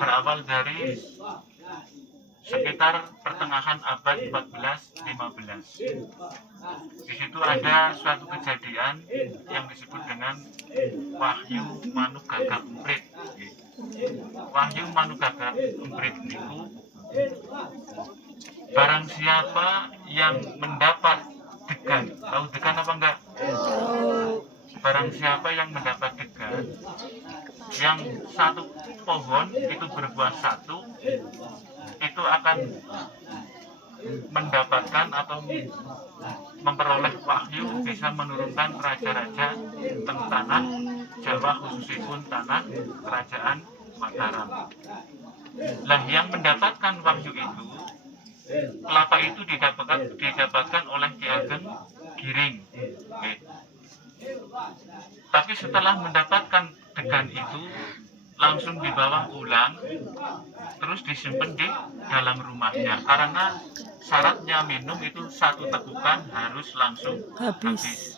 berawal dari sekitar pertengahan abad 14-15. Di situ ada suatu kejadian yang disebut dengan Wahyu Manugagak Emprit. Wahyu Manugagak Emprit niku barang siapa yang mendapat degan, tahu degan apa enggak? Barang siapa yang mendapat degan, yang satu pohon itu berbuah satu, itu akan mendapatkan atau memperoleh wahyu bisa menurunkan raja-raja teng tanah Jawa, khususipun tanah kerajaan Mataram. Lah yang mendapatkan wahyu itu, kelapa itu didapatkan oleh Ki Ageng Giring. Tapi setelah mendapatkan degan itu, langsung dibawa pulang, terus disimpan di dalam rumahnya, karena syaratnya minum itu satu tegukan harus langsung habis.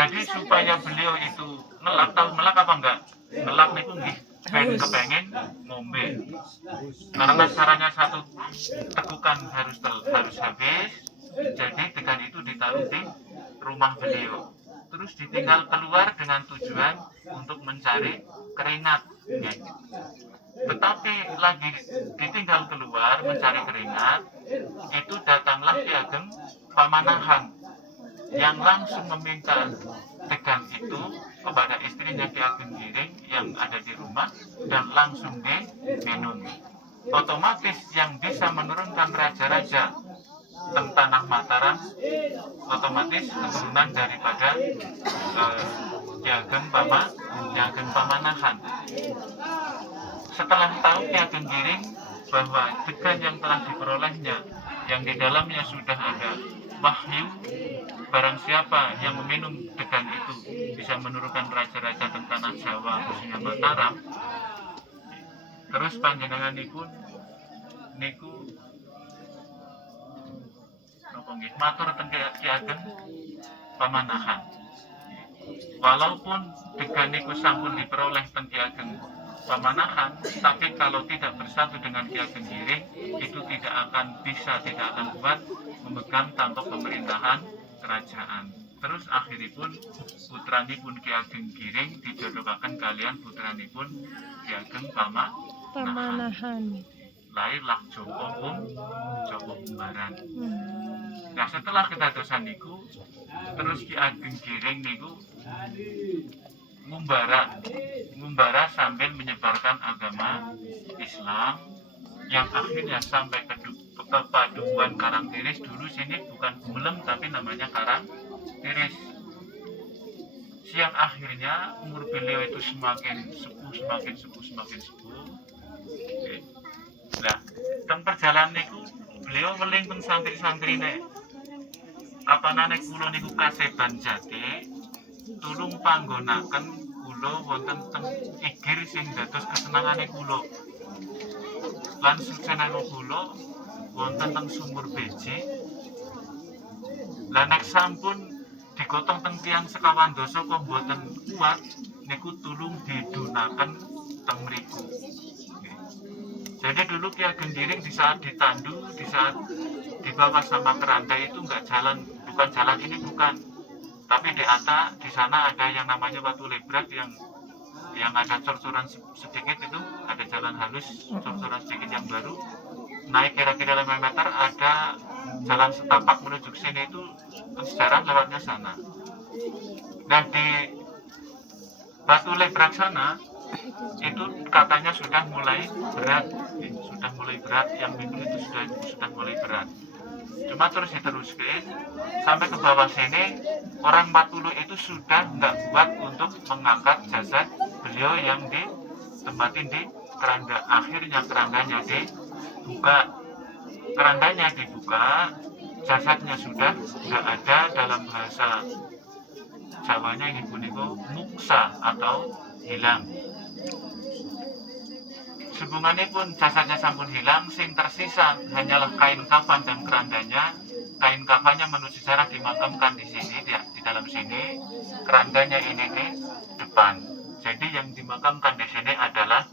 Jadi supaya beliau itu ngelak, tahu ngelak apa enggak? Ngelak niku nggih kepengen ngombe. Karena caranya satu tegukan harus habis, jadi degan itu ditaruh di rumah beliau. Terus ditinggal keluar dengan tujuan untuk mencari keringat. Tetapi lagi ditinggal keluar mencari keringat, itu datanglah Ki Ageng Pamanahan yang langsung meminta degan itu kepada istrinya Ki Ageng Giring yang ada di rumah dan langsung diminum. Otomatis yang bisa menurunkan raja-raja teng tanah Mataram otomatis keturunan daripada Ki Ageng Pamanahan. Setelah tahu Ki Ageng Giring bahwa degan yang telah diperolehnya, yang di dalamnya sudah ada wahyu, barang siapa yang meminum degan itu bisa menurunkan raja-raja teng tanah Jawa, khususnya Mataram. Terus panjenengan niku matur teng Ki Ageng Pamanahan. Walaupun degan niku sampun diperoleh teng Ki Ageng Pamanahan, tapi kalau tidak bersatu dengan Ki Ageng Giring, itu tidak akan kuat memegang tampuk pemerintahan kerajaan. Terus akhiripun putranipun Ki Ageng Giring dijodohaken kalian putranipun Ki Ageng Pamanahan. Lahirlah Joko Umbaran. Nah setelah kedadosan niku, terus Ki Ageng Giring niku ngumbara sambil menyebarkan agama Islam, yang akhirnya sampai ke Padukuhan Karangtiris. Dulu sini bukan Gulem tapi namanya Karangtiris. Siang akhirnya umur beliau itu semakin sepuh. Nah, teng perjalanan niku beliau weling teng santri-santrine. Kapanane kula niku kaseban jati, tulung panggonaken kula wonten teng igir sing dados kesenangane kula. Lan sucenane kula wonten teng sumur beji. Lah nek sampun digotong teng tiyang sekawan dasa kok mboten kuat, niku tulung didunaken teng mriku. Jadi dulu Ki Ageng Giring di saat ditandu, di saat dibawa sama keranda itu bukan jalan ini, tapi di sana ada yang namanya Watu Lebrak yang ada cor-coran sedikit, itu ada jalan halus cor-coran sedikit yang baru, naik kira-kira 5 meter ada jalan setapak menuju ke sini, itu sejarah lewatnya sana. Dan di Watu Lebrak sana itu katanya sudah mulai berat, yang minggu itu sudah mulai berat. Cuma terus diteruskan sampai ke bawah sini, orang Matulu itu sudah nggak kuat untuk mengangkat jasad beliau yang ditempatin di keranda. Akhirnya kerandanya dibuka, jasadnya sudah nggak ada. Dalam bahasa Jawanya ini puniko muksa atau hilang. Hubungannya pun jasadnya sampun hilang, sing tersisa hanyalah kain kafan dan kerandanya. Kain kafannya menurut sejarah dimakamkan di sini, di dalam sini, kerandanya ini di depan. Jadi yang dimakamkan di sini adalah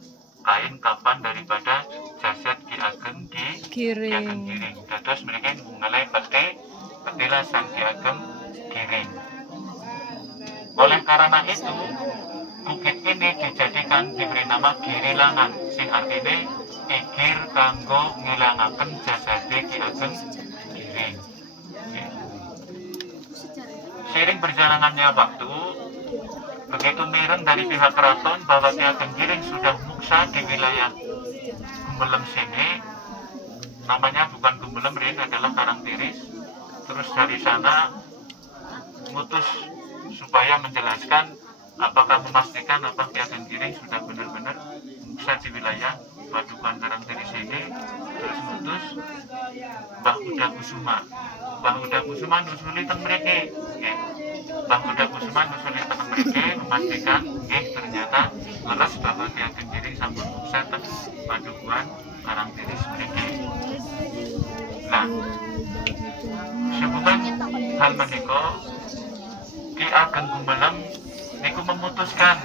kain kapan daripada jasad Ki Ageng Giring. Giring. Dados mereka mengalai petilasan Ki Ageng Giring. Oleh karena itu, bukit ini dijadikan diberi nama Girilangan, sing artine igir kanggo ngilangaken jasade Ki Ageng Giring. Seiring berjalannya waktu, begitu mireng dari pihak keraton bahwa Ki Ageng Giring sudah muksa di wilayah Gumelem sini, namanya bukan Gumelem, Rin, adalah Karangtiris. Terus dari sana mutus supaya menjelaskan apakah memastikan apa Ki Ageng Giring sudah benar-benar muksa di wilayah Padukan Karangtiris ini. Terus mutus Mbah Huda Kusuma. Mbah Huda Kusuma nusuli teng mriki. Mbah Huda Kusuma nusuli teng mriki memastikan ternyata leres bahwa Ki Ageng Giring sampun muksa teng Padukuhan Karangtiris mriki. Nah, sehubungan hal menika Ki Ageng Gumelem niku memutuskan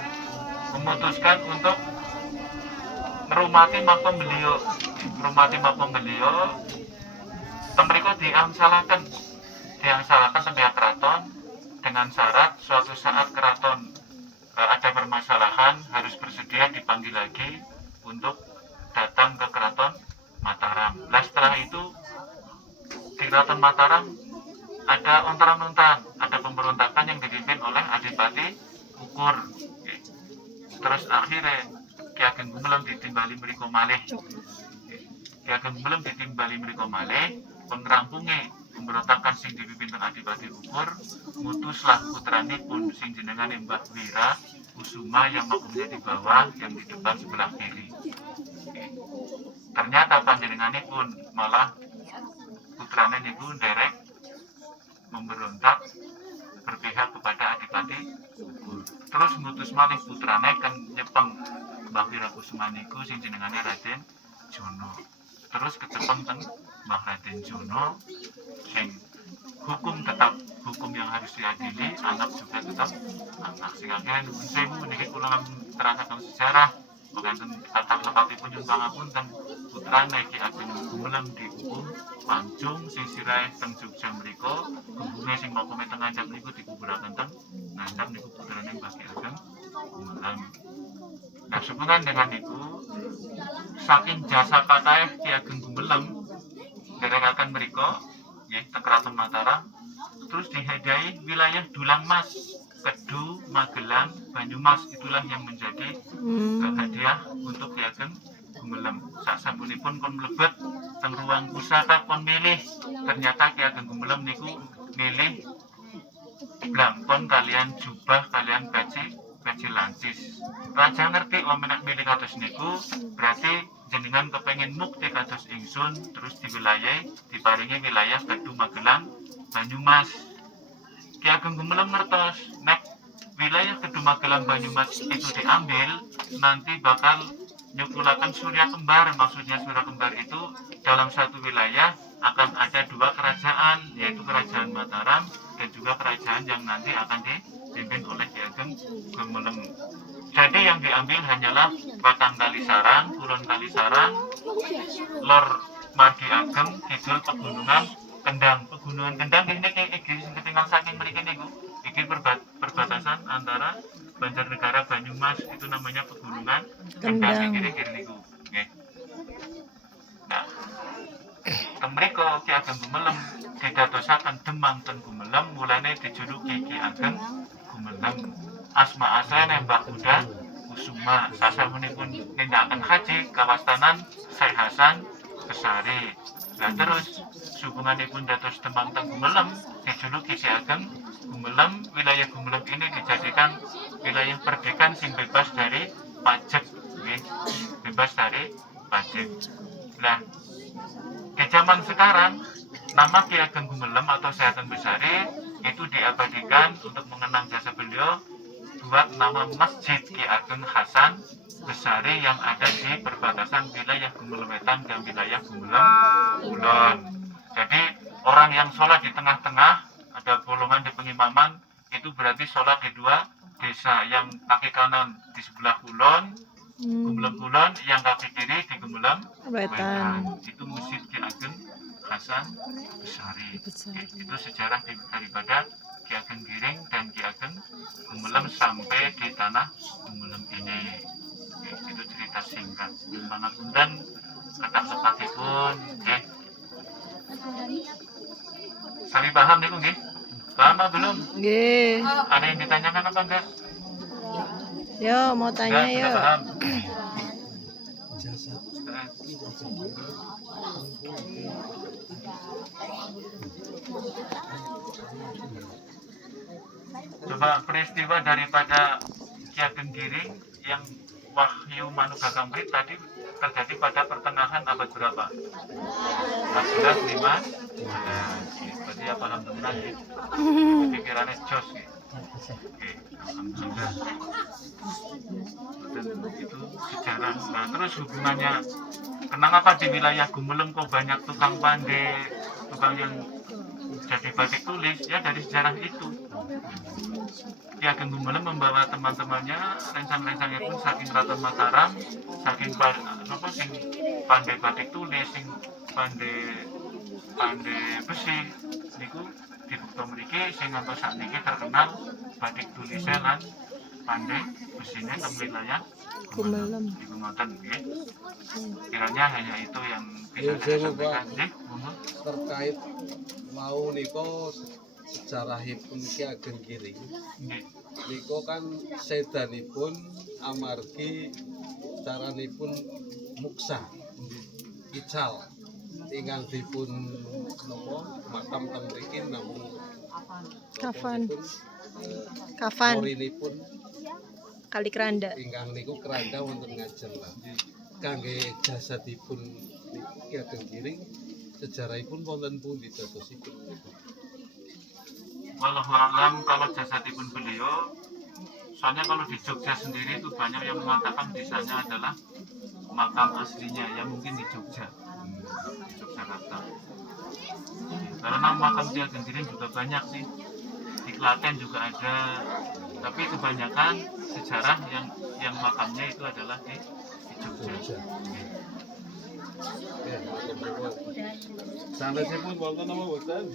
untuk ngrumati makam beliau. Temriko diangsalaken pihak keraton dengan syarat suatu saat keraton ada permasalahan harus bersedia dipanggil lagi untuk datang ke keraton Mataram. Nah, setelah itu di keraton Mataram ada ontang-ontan, ada pemberontakan yang dipimpin oleh Adipati Ukur. Terus akhirnya Ki Ageng Gumelem ditimbali mriko malih. Pengrampunge pemberontakan sing dipimpin Adipati Ukur, mutuslah putranipun sing jenengane Mbah Wira Kusuma yang makamnya di bawah, yang di depan sebelah kiri. Ternyata panjenenganipun malah putrane niku nderek memberontak berpihak kepada Adipati Ukur. Terus mutus malih putrane kan nyepeng Mbah Wira Kusuma niku sing jenengane Raden Jono. Terus kecepeng teng Mbah Raden Jono sing hukum tetap hukum yang harus diadili, anak juga tetap anak. Sing akhirnya nuwun sewu niki kula terasaken sejarah mekaten tatap lepatipun nyuwun pangapunten putrane Ki Ageng Gumelem dihukum Panjung sing sirahe teng Jogja mriku, gembunge sing makome teng Ngandhap niku dikuburaken teng Ngandhap niku putrane Mbah Ki Ageng Gumelem. Nah, sehubungan dengan itu, saking jasa kathah Ki Ageng Gumelem nderekaken mriku nggih teng Kraton Mataram, terus dihadiahi wilayah Dulang Mas, Kedu, Magelang, Banyumas. Itulah yang menjadi hadiah untuk Ki Ageng Gumelem. Sasampunipun kon mlebet teng ruang pusaka kon milih, ternyata Ki Ageng Gumelem niku milih blangkon kalian jubah kalian beci lancis. Raja ngerti menak milih kados niku, berarti jenengan kepengin mukti kados ingsun, terus diparingi wilayah Kedu, Magelang, Banyumas. Ki Ageng Gumelem ngertos nek wilayah Kedu, Magelang, Banyumas itu diambil, nanti bakal nyukulakan surya kembar. Maksudnya surya kembar itu dalam satu wilayah akan ada dua kerajaan, yaitu kerajaan Mataram dan juga kerajaan yang nanti akan dipimpin oleh Ki Ageng Gumelem. Jadi yang diambil hanyalah Batang Kalisarang, Kulon Kalisarang, Lor Margi Ageng, Kidul Pegunungan Kendang. Pegunungan Kendang ini ketinggalan saking mriki niku. Iki perbatasan antara Banjarnegara Banyumas, itu namanya Pegunungan Kendang kiri-kiri niku. Nggih. Nah, temriko Ki Ageng Gumelem didadosaken Demang ten Gumelem, mulane dijuluki Ki Ageng Gumelem. Asma asline Mbah Huda Kusuma. Sasampunipun nindakaken haji kawastanan Syekh Hasan Besari. Nah, terus hubunganipun dados Demang ten Gumelem dijuluki Ki Ageng Gumelem. Wilayah Gumelem ini dijadikan wilayah perdikan sing bebas dari pajak, bebas dari pajak. Nah, di zaman sekarang nama Ki Ageng Gumelem atau Syekh Hasan Besari itu diabadikan untuk mengenang jasa beliau buat nama Masjid Ki Ageng Hasan Besari yang ada di perbatasan wilayah Gumelem Wetan dan wilayah Gumelem Kulon. Jadi orang yang sholat di tengah-tengah, ada bolongan di pengimaman, itu berarti sholat di dua desa, yang kaki kanan di sebelah kulon Gumelang Kulon, yang kaki kiri di Gumelang Wetan. Itu Masjid Ki Ageng Hasan Besari. Itu sejarah daripada Ki Ageng Giring dan Ki Ageng Gumelang sampai di tanah Gumelang ini. Itu cerita singkat. Pangapunten kathah sepatipun nggih. Sami paham niku nggih? Paham apa belum? Nggih. Ada yang ditanyakan apa enggak? Yo, mau tanya Enggak, yo. sudah paham. Coba peristiwa daripada Ki Ageng Giring yang Wahyu Manugagamrit tadi terjadi pada pertengahan abad berapa? 14, 5. Berarti ya paham tenan ya. Pikirannya jos ya. Oke, alhamdulillah. Dan itu sejarah. Nah, terus hubungannya kenapa di wilayah Gumelem kok banyak tukang pandai, tukang yang jadi batik tulis? Ya dari sejarah itu. Ki Ageng Gumelem membawa teman-temannya, rencang-rencangnya pun saking Keraton Mataram, saking sing pandai batik tulis, sing pandai besi niku di bukto mriki sing ngantos sakniki terkenal batik tulisnya lan pandai besinya ke wilayah Gumelem. Iku ngoten nggih. Kiranya hanya itu yang bisa saya sampaikan nggih. Terkait mau niko sejarahipun Ki Ageng Giring. Niko kan sedanipun amargi caranipun muksa ical ingkang dipun napa makam teng mriki namung Kafan. Kafan. Morinipun Kali Keranda. ingkang niku keranda wonten ngajeng lah. Kangge jasadipun Ki Ageng Giring sejarahipun wonten pundi dadosipun? Wallahu a'lam kalau jasadipun beliau, soalnya kalau di Jogja sendiri itu banyak yang mengatakan desanya adalah makam aslinya, ya mungkin di Jogja, di Yogyakarta. Karena makam Ki Ageng Giring juga banyak sih, di Klaten juga ada, tapi kebanyakan sejarah yang makamnya itu adalah di Jogja. Ya, sanesipun wonten apa boten?